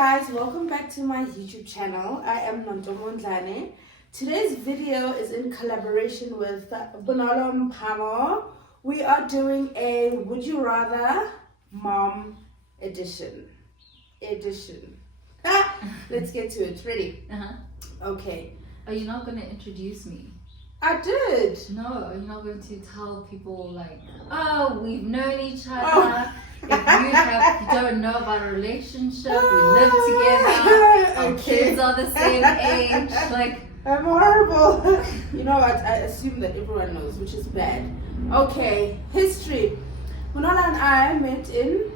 guys, welcome back to my YouTube channel. I am Nontomo Ndlane. Today's video is in collaboration with Bonolo Mpamo. We are doing a Would You Rather Mom edition. Let's get to it. Ready? Okay. Are you not going to introduce me? I did. No, are you not going to tell people like, oh, we've known each other. If you don't know about a relationship, we live together. Our kids are the same age. Like, I'm horrible. You know what? I assume that everyone knows, which is bad. Okay, history. Bonolo and I met in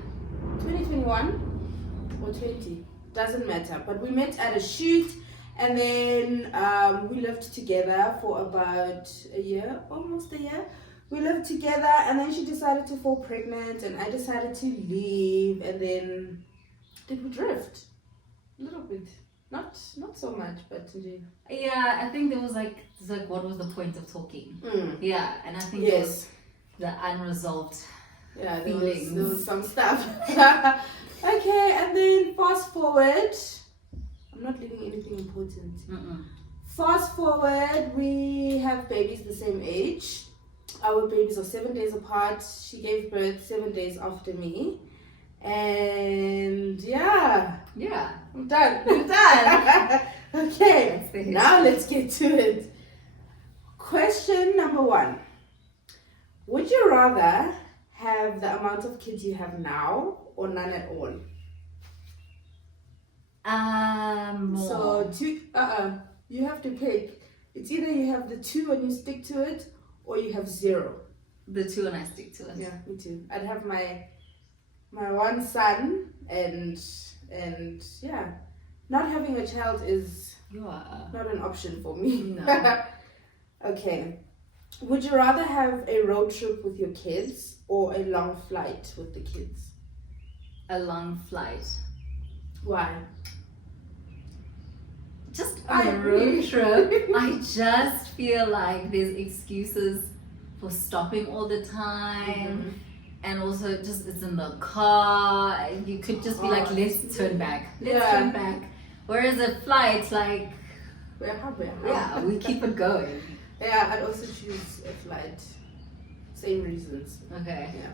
2021 or 20. Doesn't matter. But we met at a shoot. And then we lived together for about a year, almost a year. We lived together, and then she decided to fall pregnant, and I decided to leave. And then did we drift? A little bit, not so much, but yeah, I think there was like what was the point of talking? Yeah, and I think yes, the unresolved feelings. There was some stuff. Okay, and then fast forward. I'm not leaving anything important. Fast forward, we have babies the same age. Our babies are 7 days apart. She gave birth 7 days after me. And yeah, I'm done. You're done. Okay, now let's get to it. Question number 1. Would you rather have the amount of kids you have now or none at all? More. So two. You have to pick. It's either you have the 2 and you stick to it, or you have 0. The 2 and I stick to it. Yeah, me too. I'd have my one son, and yeah, not having a child is not an option for me. No. Okay. Would you rather have a road trip with your kids or a long flight with the kids? A long flight. Why? Just on a road trip, I just feel like there's excuses for stopping all the time. And also just it's in the car. You could just be like, let's turn back. Let's turn back. Whereas a flight, like, yeah, we keep it going. Yeah, I'd also choose a flight. Same reasons. Okay. Yeah.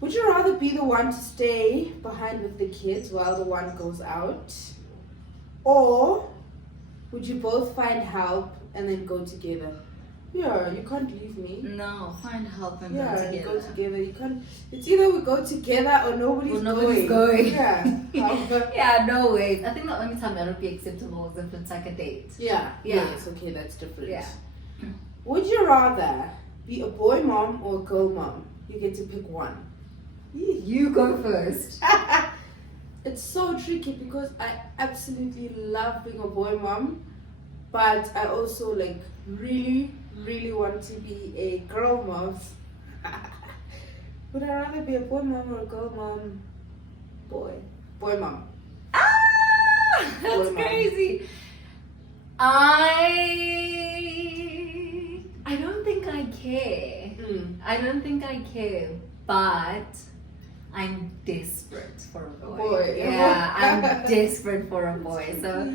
Would you rather be the one to stay behind with the kids while the one goes out? Or would you both find help and then go together? Yeah, you can't leave me. No, find help and go together. go together. You can't. It's either we go together or nobody's going. Yeah. Yeah, no way. I think the only time that would be acceptable is if it's like a date. Yeah. Yes, okay, that's different. Yeah. Would you rather be a boy mom or a girl mom? You get to pick one. You go first. It's so tricky because I absolutely love being a boy mom, but I also like really want to be a girl mom. Would I rather be a boy mom or a girl mom? Boy mom. That's boy crazy. I don't think I care. I don't think I care, but I'm desperate for a boy. Yeah, I'm desperate for a boy. So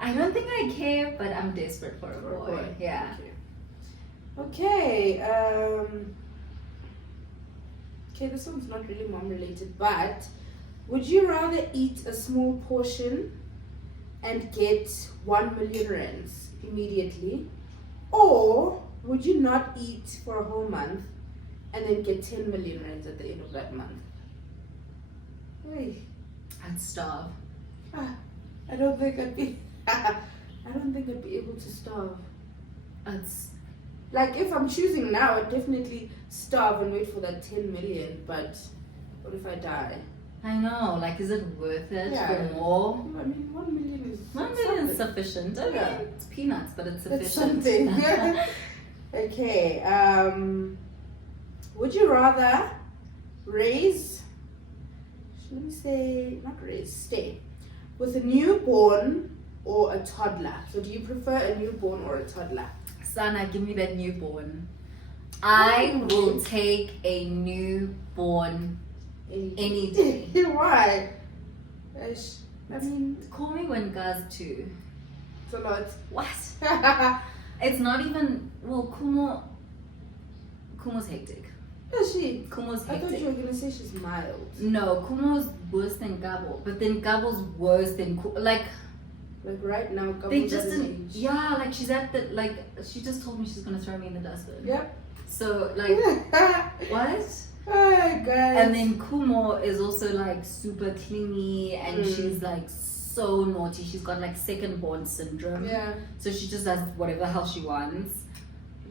I don't think I care, but I'm desperate for a boy. Yeah. Okay. Okay, this one's not really mom related, but would you rather eat a small portion and get 1 million rands immediately, or would you not eat for a whole month and then get 10 million rands at the end of that month? I'd starve. I don't think I'd be able to starve. Like if I'm choosing now, I'd definitely starve and wait for that 10 million. But what if I die? I know. Like, is it worth it for more? I mean, 1 million is 1 million is sufficient. I mean, it's peanuts, but it's sufficient. It's something. Okay. Would you rather stay with a newborn or a toddler? So do you prefer a newborn or a toddler? Sana, give me that newborn. I will take a newborn any day. Why? Ish. I mean, Call me when guys too. it's a lot. What? It's not even, well, Kumo's hectic. Is she? Kumo's I thought hectic. you were gonna say she's mild. No, Kumo's worse than Gabo, but then Gabo's worse than like right now, they Gabo's just at an didn't. age. Yeah, like she's at the like she just told me she's gonna throw me in the dustbin. Yep. So like what? Oh, guys. And then Kumo is also like super clingy and she's like so naughty. She's got like second born syndrome. Yeah. So she just does whatever hell she wants.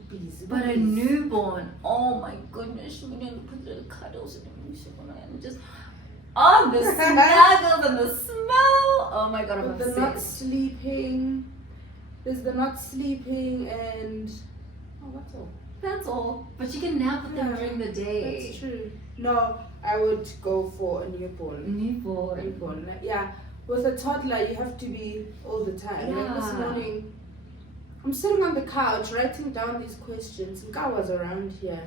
Bees, But a bees. newborn, oh my goodness, we didn't put little cuddles in the music and just the snuggles and the smell. Oh my god, I'm But the not obsessed. sleeping. There's the not sleeping and what's all? That's all. But you can nap with them during the day. That's true. No, I would go for a newborn. Newborn. Yeah. With a toddler, you have to be all the time. Like this Yeah. morning, I'm sitting on the couch writing down these questions. Nka was around here.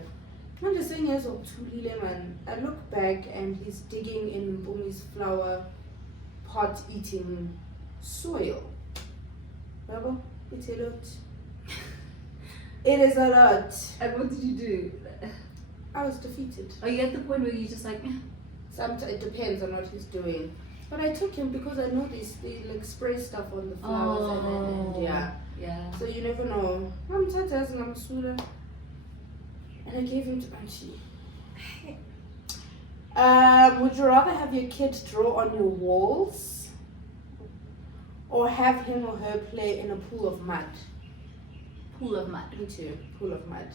I'm just saying, yes, man. I look back and he's digging in Bumi's flower pot, eating soil. Baba, it's a lot. It is a lot. And what did you do? I was defeated. Are you at the point where you just like, Sometimes it depends on what he's doing. But I took him because I know they like spray stuff on the flowers and yeah. Yeah. So you never know. I'm tatasing, I'm sula. And I gave him to Auntie. Would you rather have your kid draw on your walls or have him or her play in a pool of mud? Pool of mud. Me too, pool of mud.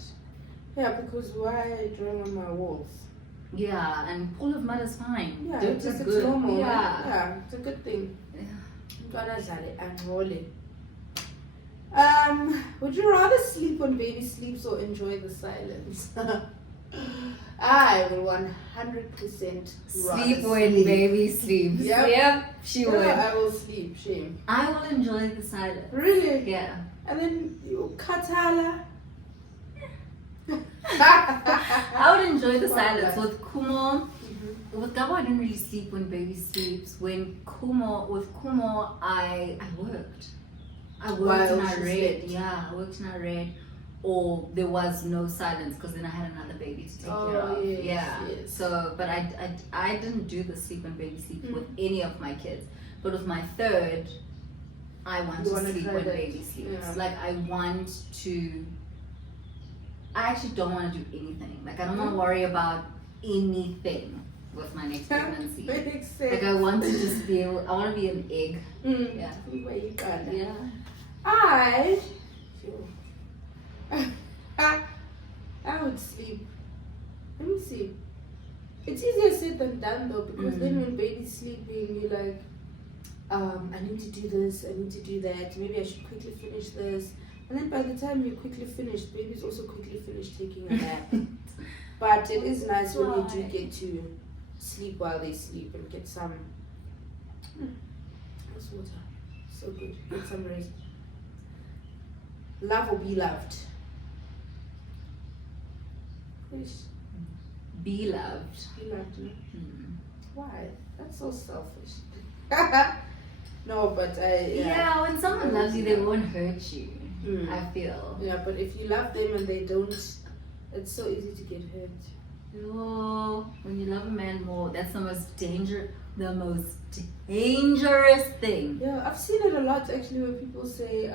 Yeah, because why are you drawing on my walls? Yeah, and pool of mud is fine. Yeah, Dirt it's is just good. normal. Yeah. Yeah, it's a good thing. Would you rather sleep when baby sleeps or enjoy the silence? I will 100% Sleep when baby sleeps. Yep. She Yeah, would. I will sleep, shame. I will enjoy the silence. Really? Yeah. And then you katala. I would enjoy the Wow, silence. yeah. With Kumo, with Gabo, I didn't really sleep when baby sleeps. With Kumo, I worked. I worked While and I she read. slept. Yeah, I worked and I read. Or there was no silence because then I had another baby to take care of. Yes, Yeah. yes. So, but I didn't do the sleep when baby sleeps Mm. with any of my kids. But with my third, I want You to wanna sleep try when that? baby sleeps. Yeah. Like I want to. I actually don't want to do anything. Like I don't want to worry about anything with my next pregnancy. Makes sense. Like I want to just be able. I want to be an egg. Yeah. Where you got that? Yeah. I would sleep. Let me see. It's easier said than done though, because then when baby's sleeping, you're like, I need to do this, I need to do that, maybe I should quickly finish this. And then by the time you quickly finish, baby's also quickly finished taking a nap. But it is nice when you do get to sleep while they sleep and get some what's water. So good. Get some rest. Love or be loved? Yes. Be loved. Be loved, no? Hmm. Why? That's so selfish. No, but Yeah, when someone loves you, they won't hurt you. Mm. I feel. Yeah, but if you love them and they don't, it's so easy to get hurt. Oh, when you love a man more, that's the most dangerous thing. Yeah, I've seen it a lot actually where people say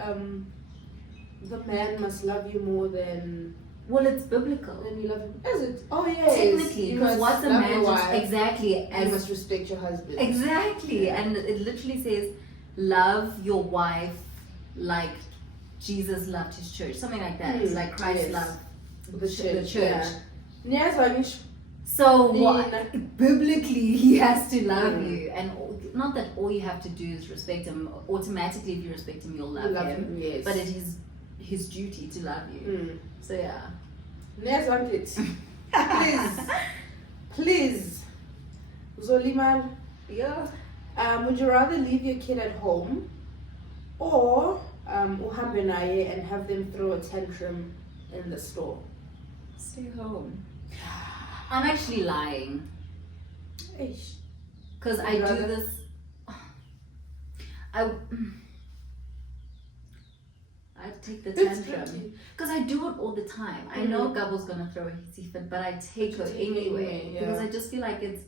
the man must love you more than Well, it's biblical. you love him. Is it? Oh yes. Technically, You because must what's a love man your just wife exactly and as you must respect your husband. exactly, Yeah. and it literally says, "Love your wife like Jesus loved his church," something like that. It's like Christ Yes. loved The church. Yeah. So Nina. biblically, he has to love Mm. you, and not that all you have to do is respect him. Automatically, if you respect him, you'll love him. Yes. But it is his duty to love you. Mm. So yeah. Next one, it. Please. Zolimal. Yeah. Would you rather leave your kid at home or uhambe naye and have them throw a tantrum in the store? Stay home. I'm actually lying Eish. because I do Rather- this. I take the tantrum because I do it all the time. I know Gabo's gonna throw a hissy fit, but I take her anyway because I just feel like it's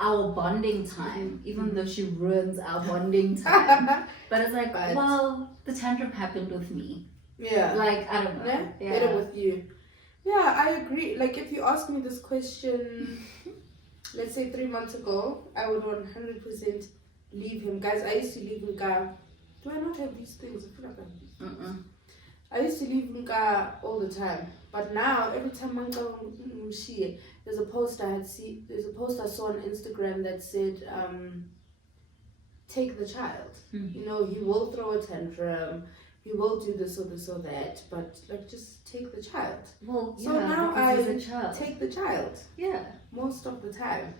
our bonding time, even though she ruins our bonding time. But it's like, well, the tantrum happened with me. Yeah. Like, I don't know. Yeah? Better with you. Yeah, I agree. Like, if you ask me this question, let's say 3 months ago, I would 100% leave him. Guys, I used to leave him. Do I not have these things? I feel like I have these things. I used to leave him all the time. But now, every time there's a post I saw on Instagram that said, take the child. You know, he will throw a tantrum. He will do this or this or that, but like just take the child. Well, so now I take the child. Yeah. Most of the time.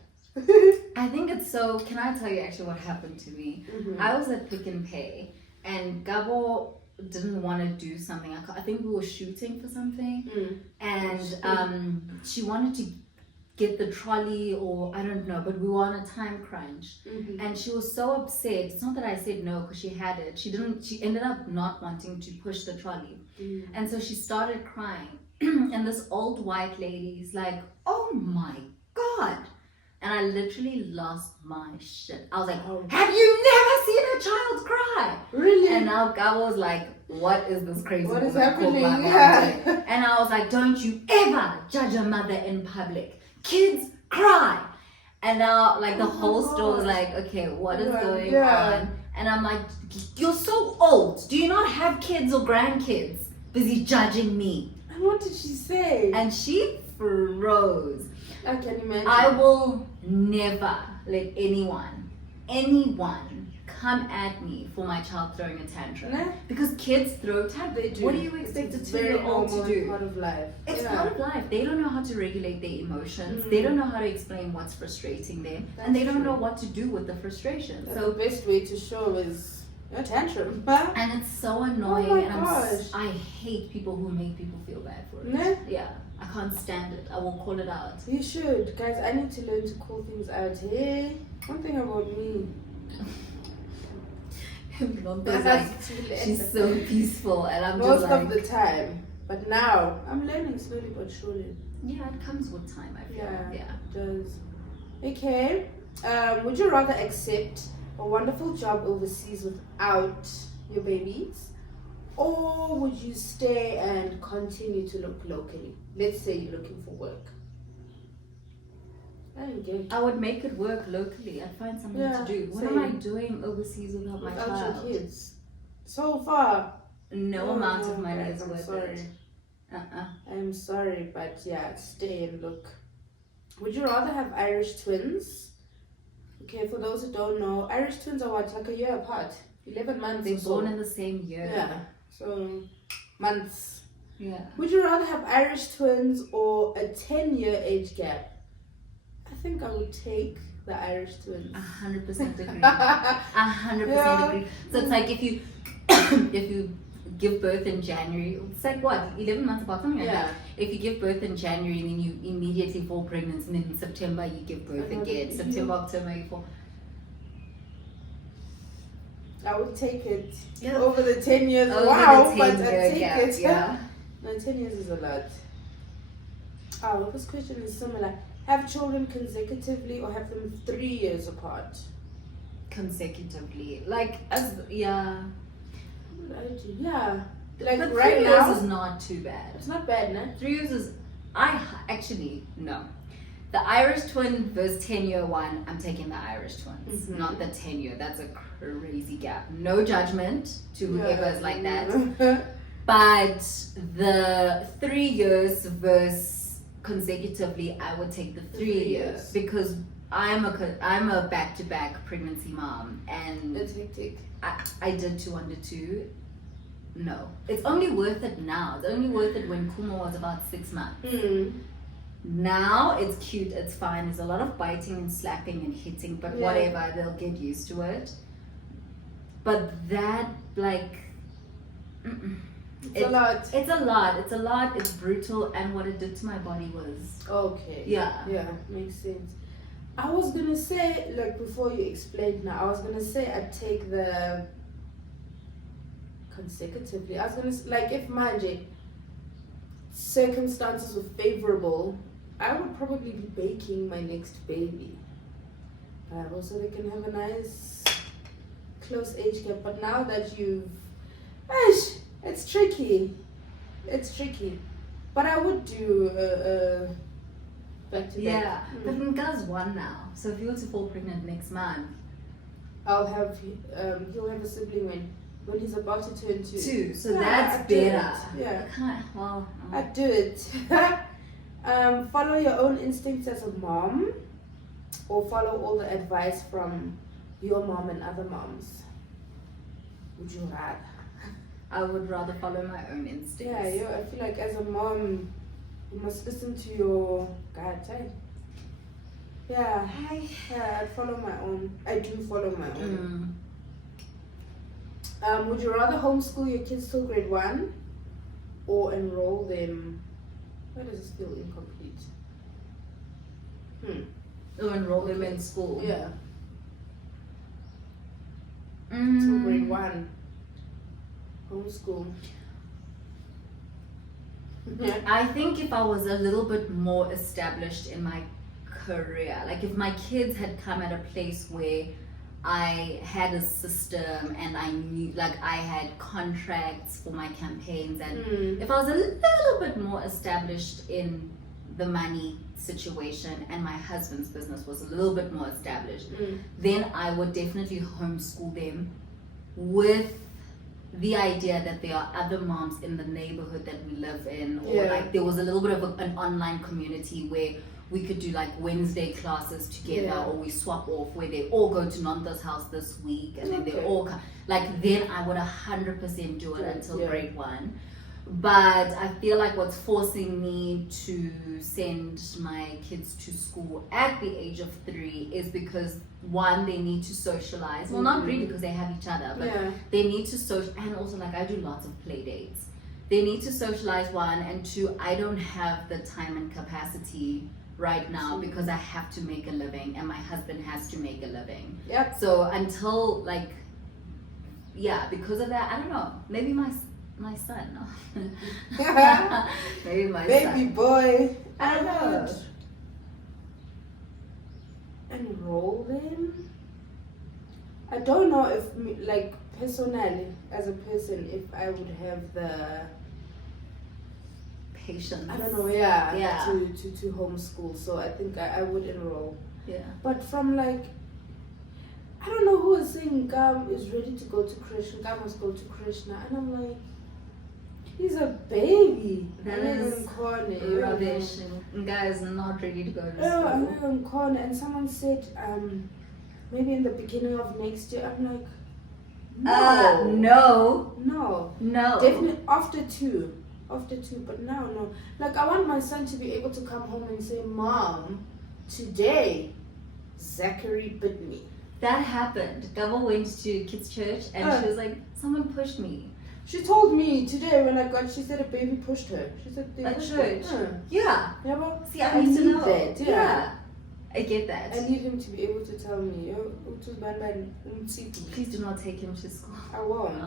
I think it's so. Can I tell you actually what happened to me? I was at Pick and Pay, and Gabo didn't want to do something. I think we were shooting for something, and she wanted to get the trolley or I don't know, but we were on a time crunch, and she was so upset. It's not that I said no because she had it. She ended up not wanting to push the trolley, and so she started crying. And this old white lady is like, "Oh my God." And I literally lost my shit. I was like, have you never seen a child cry? Really? And now Gabo was like, what is this crazy What woman is happening? called my mom doing? And I was like, don't you ever judge a mother in public. Kids cry. And now like the whole store was like, okay, what is going on? And I'm like, you're so old. Do you not have kids or grandkids? Busy judging me. And what did she say? And she froze. I can imagine. I will never let anyone come at me for my child throwing a tantrum. Because kids throw tantrums. What do you expect a 2-year-old to do? It's part of life. It's part of life. They don't know how to regulate their emotions. They don't know how to explain what's frustrating them. And they don't know what to do with the frustration. So the best way to show is a tantrum. And it's so annoying. Oh I hate people who make people feel bad for it. Yeah. I can't stand it. I will call it out. You should. Guys, I need to learn to call things out. Hey, one thing about me. She's so peaceful and I'm most just like... of the time. But now, I'm learning slowly but surely. Yeah, it comes with time, I feel. Yeah. It does. Okay. Would you rather accept a wonderful job overseas without your babies? Or would you stay and continue to look locally? Let's say you're looking for work. I would make it work locally. I'd find something to do. What am I doing overseas without my child? Your kids. So far. No amount of money is worth it. I'm sorry, but yeah, stay and look. Would you rather have Irish twins? Okay, for those who don't know, Irish twins are what? Like a year apart. 11 months. They're born in the same year. Yeah. So, months. Yeah. Would you rather have Irish twins or a 10-year age gap? I think I would take the Irish twins. 100% agree. 100% agree. So it's like if you give birth in January, it's like what, 11 months apart, something like that. If you give birth in January and then you immediately fall pregnant, and then in September you give birth again. September, October, you fall. I would take it over the 10 years. Over wow, but I'd take it. Yeah. No, 10 years is a lot. Oh, this question is similar. Have children consecutively or have them 3 years apart? Consecutively. Like, what would I do? Yeah. Like but right 3 now. years is not too bad. It's not bad, no? 3 years is... no. The Irish twin versus 10-year one, I'm taking the Irish twins, not the 10-year. That's a crazy gap. No judgment to whoever is like that. But the 3 years versus consecutively, I would take the 3 years because I'm a back-to-back pregnancy mom, and it's hectic. I did 2 under 2. No, it's only worth it now. It's only worth it when Kuma was about 6 months. Now it's cute, it's fine. There's a lot of biting and slapping and hitting, but whatever, they'll get used to it. But that, like, it's a lot. It's a lot. It's a lot. It's brutal, and what it did to my body was... Okay. Yeah. Yeah, makes sense. I was gonna say, like before you explained now, I was gonna say I'd take the consecutively. I was gonna like if my circumstances were favorable, I would probably be baking my next baby. Also, they can have a nice close age gap. But now that it's tricky. It's tricky. But I would do back to back. Yeah, but Nka's one now. So if you were to fall pregnant next month, I'll have he'll have a sibling when he's about to turn 2. So Yeah, that's I'd do it. better. Yeah. I'd do it. Follow your own instincts as a mom, or follow all the advice from your mom and other moms. Would you rather? I would rather follow my own instincts. Yeah, I feel like as a mom, you must listen to your gut. Yeah, I'd follow my own. I do follow my own. Would you rather homeschool your kids till grade 1, or enroll them? Why does it feel incomplete? Or enroll them in school. Yeah. Till grade 1. Homeschool. I think if I was a little bit more established in my career, like if my kids had come at a place where I had a system and I knew, like I had contracts for my campaigns, and if I was a little bit more established in the money situation and my husband's business was a little bit more established, then I would definitely homeschool them with the idea that there are other moms in the neighborhood that we live in, or like there was a little bit of an online community where we could do like Wednesday classes together, or we swap off where they all go to Nonda's house this week and then they all come. Like then I would 100% do it until grade 1. But I feel like what's forcing me to send my kids to school at the age of 3 is because one, they need to socialize. Well, not really because they have each other, but they need to social, and also like I do lots of play dates. They need to socialize, 1, and 2, I don't have the time and capacity right now because I have to make a living and my husband has to make a living. Yep. So until like, because of that, I don't know, maybe my son, maybe my baby son. boy. I don't know. Enroll them. I don't know if, like, personally, as a person, if I would have the patience. I don't know. To homeschool. So I think I would enroll. Yeah. But from like, I don't know who was saying Gam is ready to go to Krishna. Gam must go to Krishna, and I'm like, he's a baby. That is rubbish. Guy is not ready to go to school. And someone said, maybe in the beginning of next year. I'm like, no. Definitely after 2, but now no. Like I want my son to be able to come home and say, Mom, today Zachary bit me. That happened. Gabba went to kids' church and she was like, someone pushed me. She told me today when she said a baby pushed her. She said they pushed church. her. Yeah. But see, I need to know that. Yeah. I get that. I need him to be able to tell me, please do not take him to school. I won't.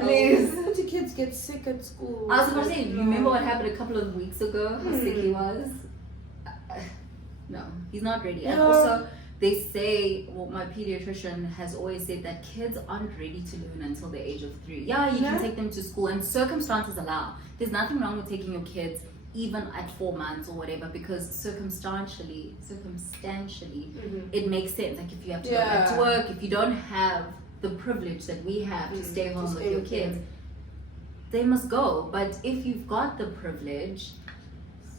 Please. The kids get sick at school. I was going to say, you remember what happened a couple of weeks ago? How sick he was? No, he's not ready. And also, they say, well, my pediatrician has always said that kids aren't ready to learn until the age of 3. Yeah, you can take them to school and circumstances allow. There's nothing wrong with taking your kids even at 4 months or whatever, because circumstantially, it makes sense. Like if you have to go back to work, if you don't have the privilege that we have to stay home with your kids, they must go. But if you've got the privilege,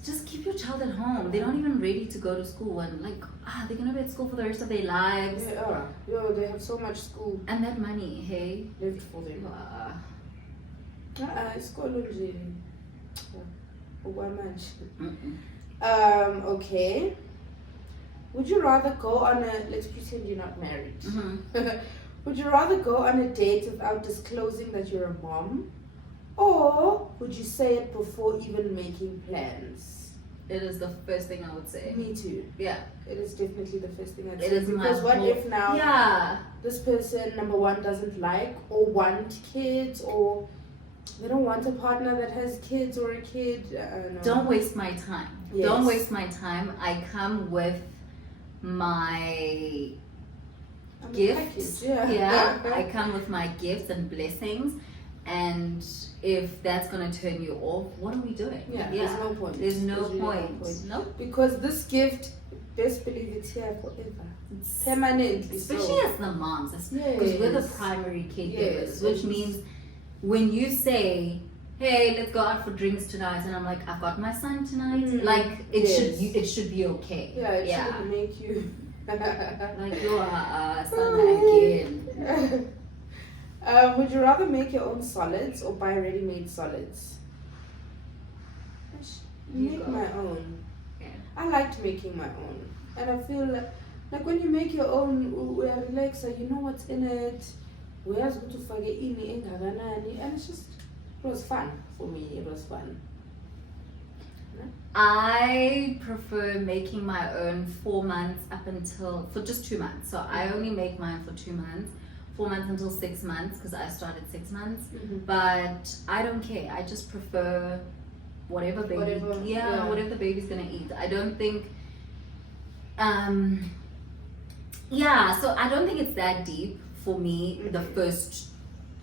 just keep your child at home. They're not even ready to go to school, and like, they're gonna be at school for the rest of their lives. They have so much school. And that money, hey? Left for them. School okay. Would you rather go on let's pretend you're not married. Would you rather go on a date without disclosing that you're a mom? Or would you say it before even making plans? It is the first thing I would say. Me too. Yeah. It is definitely the first thing I'd It say. is Because what if now Yeah. this person, number one, doesn't like or want kids, or they don't want a partner that has kids or a kid? No. Don't waste my time. Yes. Don't waste my time. I come with my gifts. Yeah. I come with my gifts and blessings. And if that's gonna turn you off, what are we doing? Yeah. There's no point. There's no really point. No. Because this gift, best believe it's here forever. Permanently. Especially as the moms. Because we're the primary caregivers. Yes. Which means when you say, hey, let's go out for drinks tonight, and I'm like, I've got my son tonight. Like it should be okay. Yeah, it shouldn't make you like you are son again. Would you rather make your own solids or buy ready-made solids? Make my own. Yeah. I liked making my own, and I feel like when you make your own, we're relaxer. You know what's in it. Where's good to forget and it's just, it was fun for me. It was fun. I prefer making my own 4 months for just 2 months. So I only make mine for 2 months. 4 months until 6 months because I started 6 months. But I don't care. I just prefer whatever whatever the baby's gonna eat. I don't think so I don't think it's that deep for me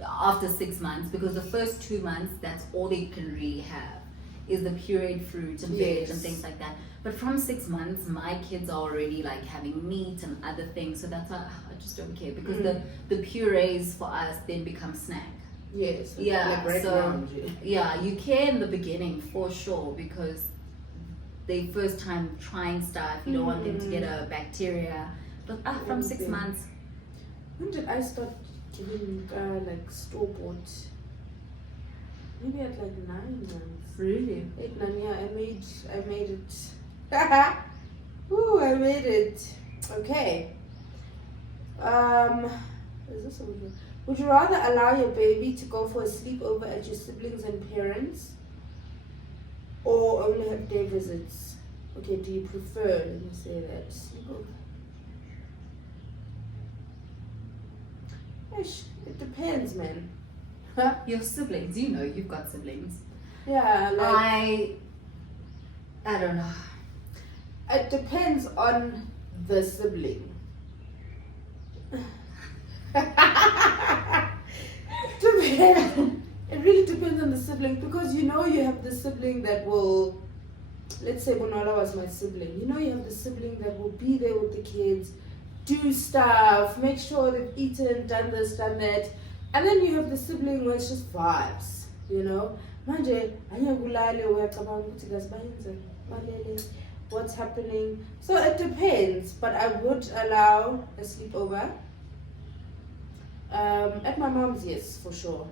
after 6 months, because the first 2 months, that's all they can really have is the pureed fruit and veg and things like that. But from 6 months, my kids are already like having meat and other things, so that's why I just don't care, because the purees for us then become snack. Yes. Yeah. Like so you care in the beginning for sure, because they first time trying stuff, you don't want them to get a bacteria. But from 6 months. When did I start giving like store bought? Maybe at like 9 months. Really? 8, 9, yeah. I made it. Ooh, I made it. Okay. Is this over here? Would you rather allow your baby to go for a sleepover at your siblings and parents, or only have day visits? Okay, do you prefer? Let me say that. Sleepover. It depends, man. Your siblings, you know, you've got siblings. Yeah, like I don't know. It depends on the sibling. It really depends on the sibling, because you know you have the sibling that will, let's say Bonolo was my sibling. You know you have the sibling that will be there with the kids, do stuff, make sure they've eaten, done this, done that. And then you have the sibling where it's just vibes, you know. What's happening? So it depends, but I would allow a sleepover. At my mom's, yes, for sure.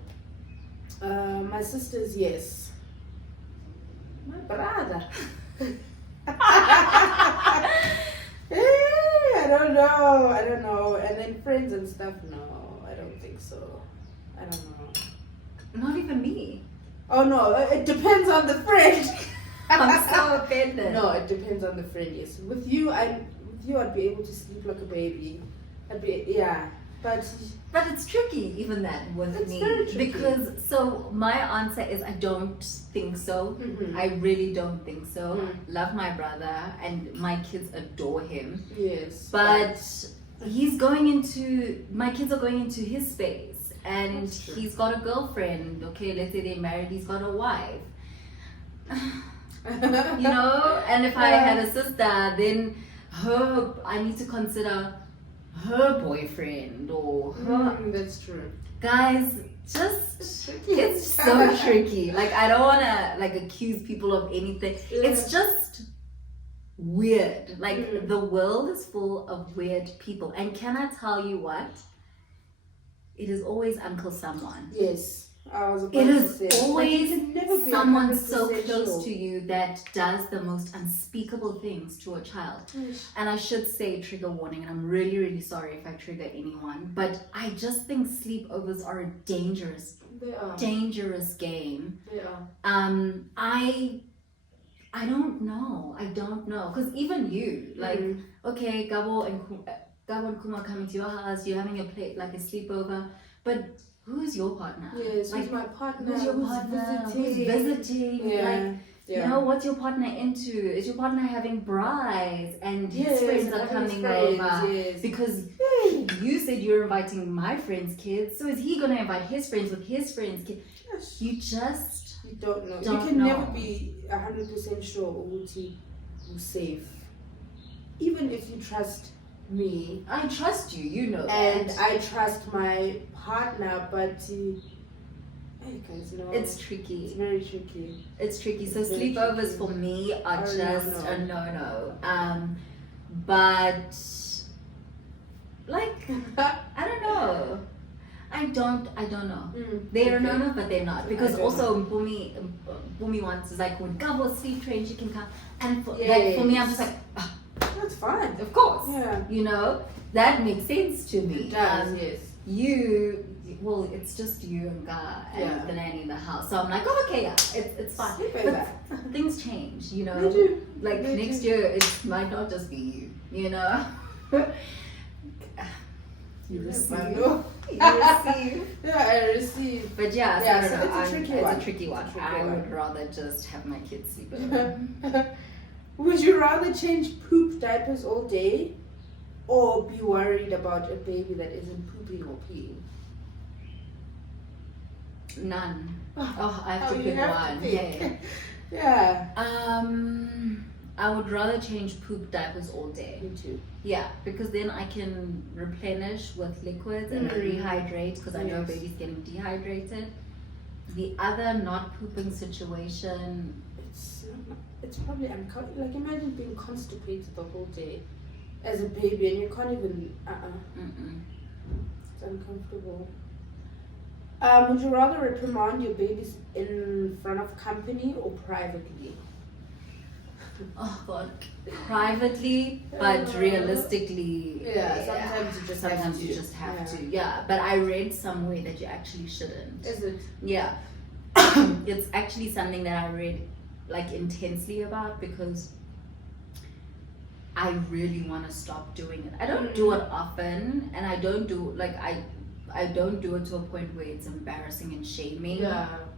My sister's, yes. My brother. I don't know. And then friends and stuff, no, I don't think so. I don't know. Not even me. Oh no, it depends on the friend. I'm so offended. No, it depends on the friend, yes. With you, I'd be able to sleep like a baby. But it's tricky, even that with it's me. Very tricky. Because, so my answer is I don't think so. I really don't think so. Love my brother and my kids adore him. Yes. But my kids are going into his space. And he's got a girlfriend. Okay, let's say they're married, he's got a wife. You know, and if I had a sister, then I need to consider her boyfriend or her. That's true. Guys, it's so tricky. Like, I don't want to like accuse people of anything. It's just weird. Like, the world is full of weird people. And can I tell you what? It is always Uncle Someone. Yes. It is always someone so close sure. to you that does the most unspeakable things to a child. And I should say, trigger warning, and I'm really, really sorry if I trigger anyone, but I just think sleepovers are a dangerous game. They are. I don't know. Because even you, like, okay, Gabo and Kuma coming to your house, you're having a play, like a sleepover, but who's your partner? Yes, like, who's my partner? Who's your partner? Who's visiting? Yeah. You know, what's your partner into? Is your partner having brides and his friends are coming over? Yes. Because you said you're inviting my friend's kids, so is he going to invite his friends with his friends' kids? Yes. You don't know. Don't you can know. never be 100% sure Uti who's safe. Even if you trust me. I trust you, you know and that. I trust my partner, but hey guys, no. It's tricky. It's very tricky. It's tricky. So sleepovers for me are just a no-no. But like I don't know. I don't know. They're a no-no, but they're not. Because also Bumi wants is like when Gabo sleep train, she can come. And for me, I'm just like, that's fine. Of course. Yeah. You know, that makes sense to me. It does, yes. Well, it's just you and Ga and the nanny in the house. So I'm like, oh, okay, yeah, it's fine. But things change, you know. They do. Like next year, it might not just be you know. You receive. Yeah, I receive. But yeah, so it's a tricky one. I would rather just have my kids sleep over. Would you rather change poop diapers all day or be worried about a baby that isn't pooping or peeing? None. Oh, I have to pick one. Yeah. I would rather change poop diapers all day. Me too. Yeah, because then I can replenish with liquids and rehydrate because I know baby's getting dehydrated. The other not pooping situation, it's probably like imagine being constipated the whole day as a baby and you can't even it's uncomfortable. Would you rather reprimand your babies in front of company or privately? Oh God, privately, but realistically, sometimes you just have to. Yeah, but I read somewhere that you actually shouldn't. Is it? Yeah, it's actually something that I read like intensely about because I really want to stop doing it. I don't do it often, and I don't do I don't do it to a point where it's embarrassing and shaming.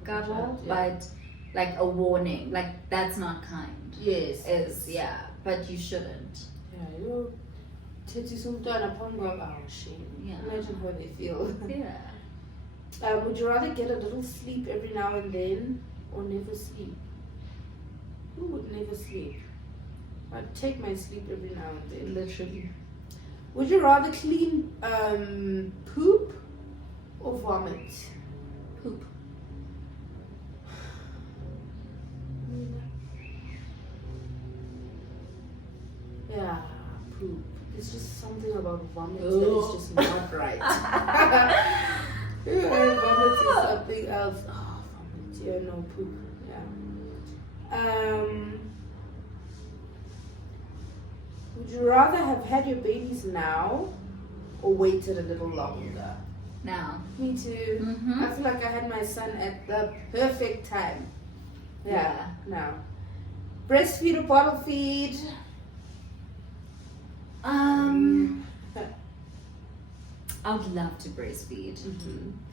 Gabo, but like a warning, like that's not kind. Yes. But you shouldn't. Shame. Yeah. Imagine how they feel. Yeah. Would you rather get a little sleep every now and then or never sleep? Who would never sleep? I'd take my sleep every now and then. Literally. Would you rather clean poop or vomit? Poop. Yeah, poop. There's just something about vomit that is just not right. Vomit is something else. Oh, vomit. Yeah, no, poop. Yeah. Would you rather have had your babies now or waited a little longer? Now. Me too. I feel like I had my son at the perfect time. Yeah. Now. Breastfeed or bottle feed? I would love to breastfeed.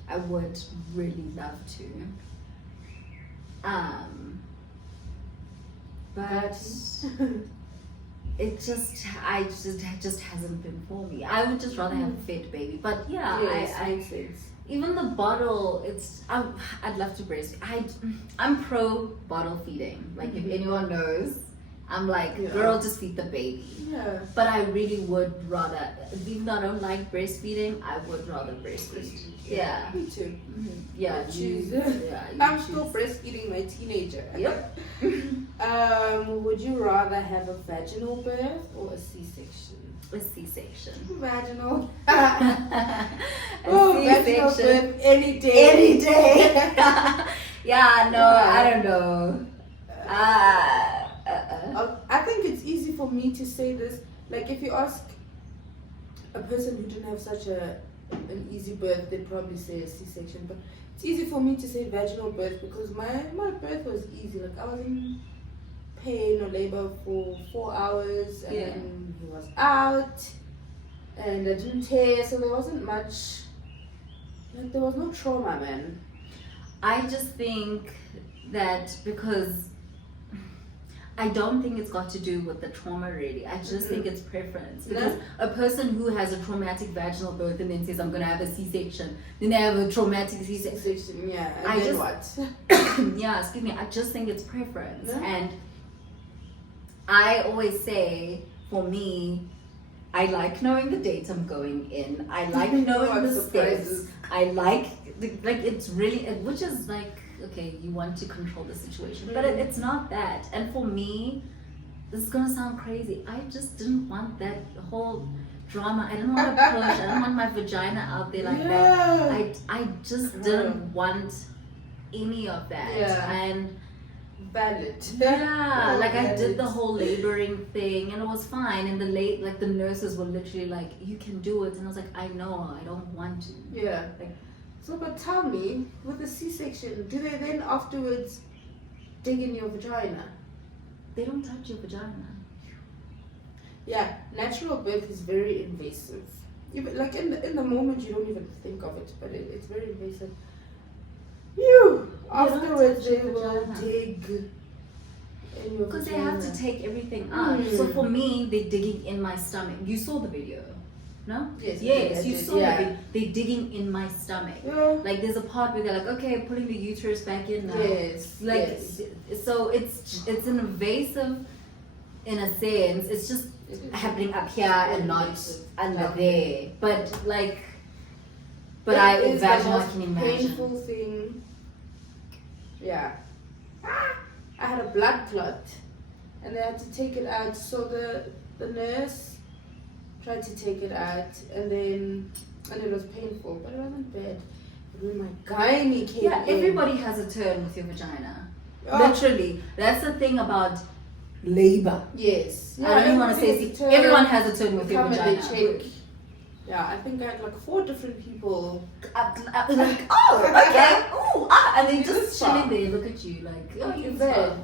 I would really love to. But it just hasn't been for me. I would just rather have a fed baby. But even the bottle, I'd love to breastfeed. I'm pro bottle feeding. Like if anyone knows, I'm like, girl, just feed the baby. Yeah. But I really would rather, even though I don't like breastfeeding, I would rather breastfeed. Yeah. Me too. Yeah. I'm still breastfeeding my teenager. Yep. Would you rather have a vaginal birth or a C-section? A C-section. Vaginal. C-section. Vaginal birth any day. Any day. Yeah, no, I don't know. I think it's easy for me to say this. Like if you ask a person who didn't have such an easy birth, they'd probably say a C-section. But it's easy for me to say vaginal birth because my birth was easy. Like I was in pain or labor for 4 hours, and Yeah. then he was out, and I didn't tear, so there wasn't much. Like, there was no trauma, man. I just think that because I don't think it's got to do with the trauma really. I just think it's preference. Because a person who has a traumatic vaginal birth and then says, I'm going to have a C-section, then they have a traumatic C-section. Yeah, and I then just, what? yeah, excuse me, I just think it's preference. And I always say, for me, I like knowing the date I'm going in. I like knowing the steps. I like it's really, which is like, okay, you want to control the situation, but it's not that. And for me, this is gonna sound crazy, I just didn't want that whole drama. I didn't want to push. I didn't want my vagina out there like that. I just didn't want any of that. And valid. Yeah, like I did the whole laboring thing and it was fine, and the nurses were literally like, you can do it, and I was like, I know, I don't want to. Yeah. Like, so, but tell me, with the C-section, do they then afterwards dig in your vagina? They don't touch your vagina. Yeah, natural birth is very invasive. Even, like in the moment you don't even think of it, but it's very invasive. Afterwards they will dig in your because they vagina. have to take everything out. So for me, they're digging in my stomach. You saw the video, no? Yes, you saw the video. They're digging in my stomach. Like there's a part where they're like, okay, putting the uterus back in now. So it's an invasive in a sense. It's just happening up here and not under there. But like, but I can imagine. Painful thing. Yeah. I had a blood clot and they had to take it out. So the nurse tried to take it out and it was painful, but it wasn't bad. But when my gynae came in, everybody has a turn with your vagina. Literally. That's the thing about labor. Yes. I don't even want to say everyone has a turn with your vagina. Yeah, I think I had like 4 different people. Like, oh, okay, and they just chilling there, look at you like, oh, you're there.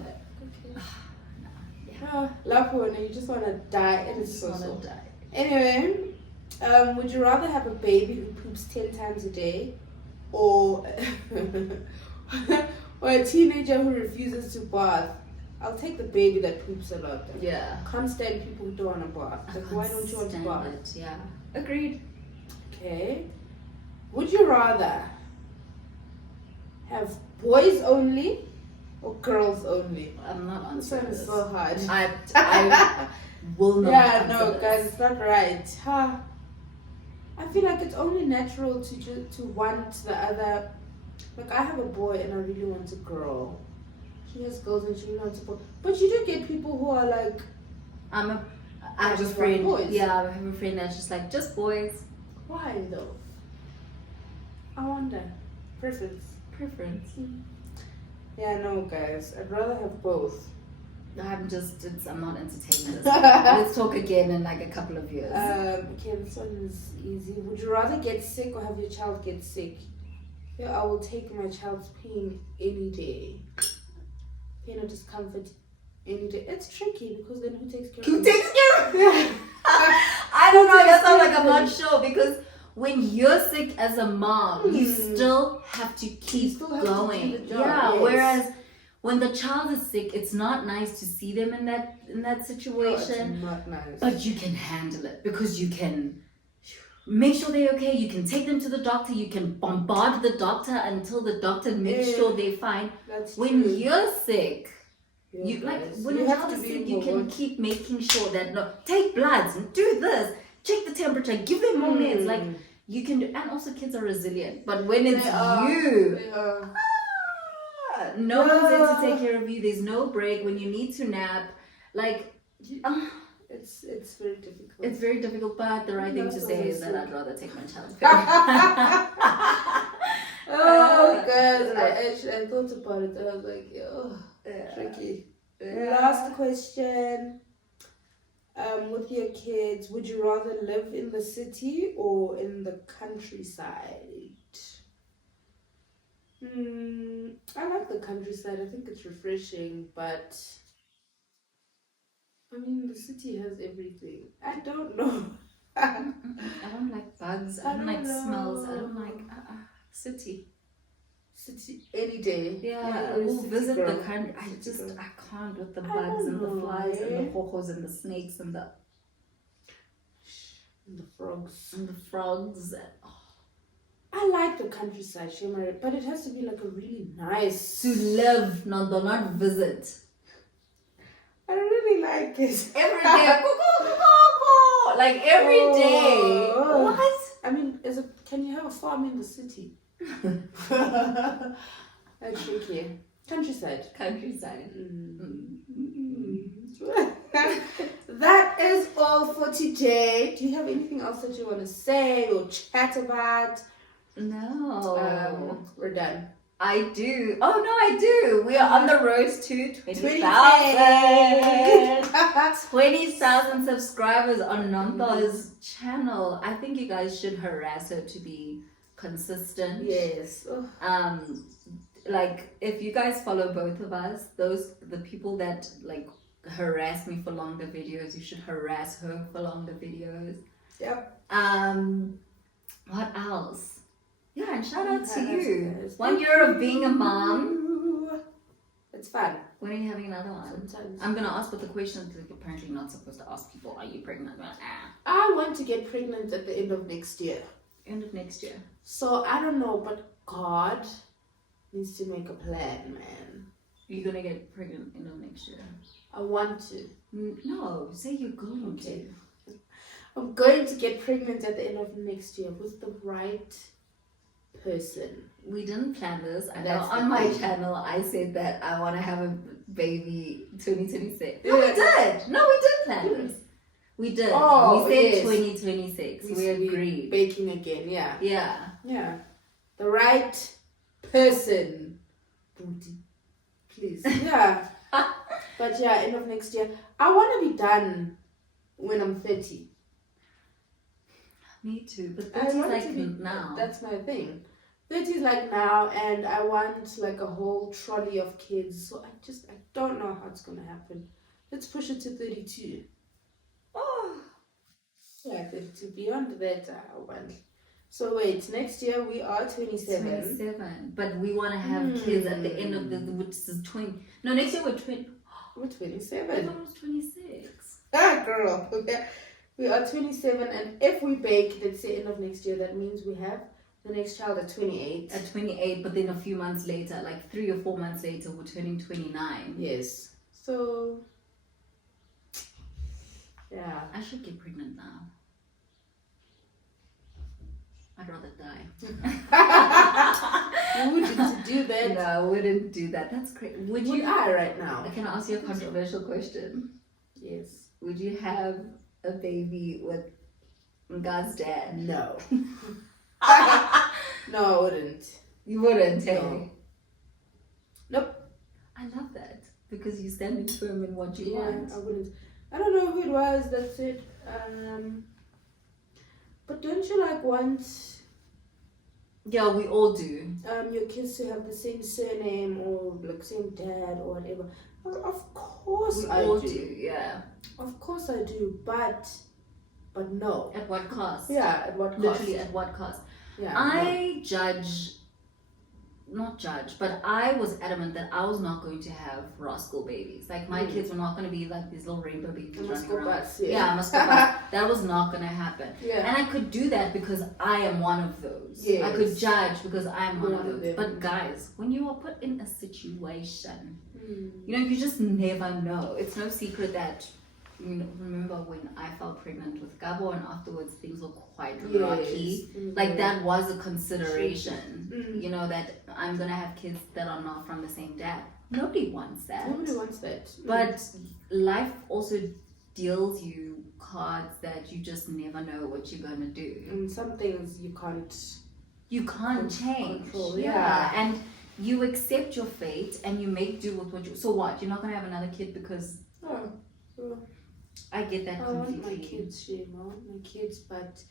Love when you just want to die. It is so die. Anyway, would you rather have a baby who poops 10 times a day, or or a teenager who refuses to bath? I'll take the baby that poops a lot. Yeah. Can't stand people who don't want to bath. Like, why don't you want to bath? Yeah. Agreed. Okay. Would you rather have boys only or girls only? I'm not answering this. This one is so hard. I will not. Yeah, no, guys, it's not right. I feel like it's only natural to want the other. Like, I have a boy and I really want a girl. She has girls and she really wants a boy. But you do get people who are like, I have a just friend. boys. Yeah, I have a friend that's just like, just boys. Why though? I wonder. Preference. Yeah, no, guys. I'd rather have both. I'm not entertaining this. Let's talk again in like a couple of years. Okay, this one is easy. Would you rather get sick or have your child get sick? Yeah, I will take my child's pain any day. Pain or discomfort any day. It's tricky because then who takes care of it? I don't know. That's not like I'm not sure, because when you're sick as a mom, you still have to keep going. Whereas when the child is sick, it's not nice to see them in that situation. No, it's not nice. But you can handle it because you can make sure they're okay. You can take them to the doctor. You can bombard the doctor until the doctor makes sure they're fine. When you're sick, when a child is sick, you can keep making sure that take bloods and do this, check the temperature, give them more meds. Like you can do, and also kids are resilient. But when it's no one's there to take care of you. There's no break when you need to nap. Like it's very difficult. It's very difficult, but the right thing to say is that I'd rather take my child. Oh, God. I thought about it. I was like, tricky. Last question. With your kids, would you rather live in the city or in the countryside? I like the countryside. I think it's refreshing, but I mean, the city has everything. I don't know. I don't like bugs. I don't like know. smells. I don't like city. City any day. Yeah, you're a we'll city visit girl. the country. City girl. I can't with the I bugs don't and the know, flies and eh? the hojos and the snakes and the frogs. and the frogs. I like the countryside, Shemari, but it has to be like a really nice To live, not visit. I really like it. Every day, like every day. What? I mean, can you have a farm in the city? That's tricky. Countryside. Countryside. That is all for today. Do you have anything else that you want to say or chat about? No. We're done. I do. Oh no, I do. We are on the road to 20,000. 20,000 subscribers on Nantha's channel. I think you guys should harass her to be consistent. Yes. Like if you guys follow both of us, the people that like harass me for longer videos, you should harass her for longer videos. Yep. What else? Yeah, and shout out to you. Guys. 1 year of being a mom. It's fun. When are you having another one? Sometimes. I'm gonna ask, but the question is apparently not supposed to ask people, are you pregnant? I want to get pregnant at the end of next year. End of next year. So I don't know, but God needs to make a plan, man. You're gonna get pregnant end of next year. I want to. No, say you're going to. I'm going to get pregnant at the end of next year with the right person. We didn't plan this. I know That's on the my thing. channel I said that I want to have a baby 2026. Yeah. No, we did. No, we did plan this. We did. Oh, we said yes. 2026. We agreed. Baking again, yeah. Yeah. Yeah. The right person. Booty. Please. Yeah. But yeah, end of next year. I want to be done when I'm 30. Me too. But I 30 is want like to be, now. That's my thing. 30 is like now, and I want like a whole trolley of kids. So I don't know how it's gonna happen. Let's push it to 32. Oh. Yeah, 32. Beyond that, I want. So wait, next year we are 27. 27. But we want to have kids at the end of which is 20. No, next year we're 20. We're I 27. thought it was 26. Ah, girl. We are 27, and if we bake, let's say end of next year, that means we have the next child at 28. At 28, but then a few months later, like 3 or 4 months later, we're turning 29. Yes. So, yeah. I should get pregnant now. I'd rather die. You wouldn't do that. No, I wouldn't do that. That's great. Would you? I right now? Can I ask you a controversial question? Yes. Would you have a baby with Nga's dad? No. No, I wouldn't. You wouldn't, No. hey? Nope. I love that because you stand firm in what you Yeah, want. I wouldn't. I don't know who it was that said, but don't you like want Yeah, we all do. your kids to have the same surname or like same dad or whatever? Well, of course We I all do. do, yeah. Of course I do, but no. At what cost? Yeah, at what cost? Literally at what cost? Yeah. I but I was adamant that I was not going to have rascal babies. Like my kids were not going to be like these little rainbow babies running around. Bus, Yeah, Moscow bus. That was not going to happen. Yeah. And I could do that because I am one of those. Yes. I could judge because I am one of those. them. But guys, when you are put in a situation, Mm. you know, you just never know. It's no secret that, you know, remember when I fell pregnant with Gabo and afterwards things were quite rocky. Mm. Like that was a consideration. Mm. You know, that I'm gonna have kids that are not from the same dad. Nobody wants that. Nobody wants that. But life also deals you cards that you just never know what you're gonna do. And some things you can't change. control. Yeah. And you accept your fate and you make do with what you. So what? You're not gonna have another kid because. Oh, well, I get that I want completely. my kids, Shane. I want my kids, but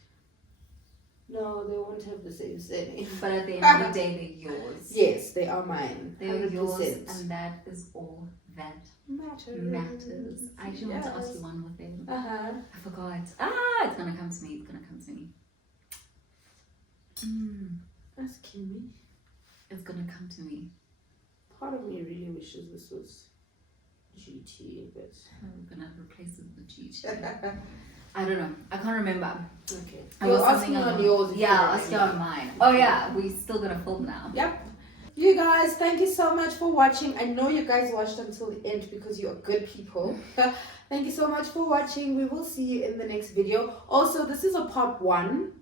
No, they won't have the same surname. But at the end of the day, they're yours. Yes, they are mine. They are yours, 100%. and that is all that matters. I actually want to ask you one more thing. Uh-huh. I forgot. It's gonna come to me. It's gonna come to me. Asking me. It's gonna come to me. Part of me really wishes this was GT, but I'm gonna replace it with GT. I don't know. I can't remember. okay. You're asking on yours. if Yeah, you I'll ask you on mine. Oh yeah, we still gonna film now. Yep. You guys, thank you so much for watching. I know you guys watched until the end because you are good people. Thank you so much for watching. We will see you in the next video. Also, this is a part 1.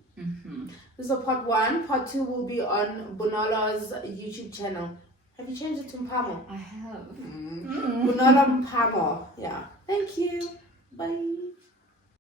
This is a part 1. Part 2 will be on Bonolo's YouTube channel. Have you changed it to Mpamo? I have. Bonolo Mpamo. Yeah. Thank you. Bye.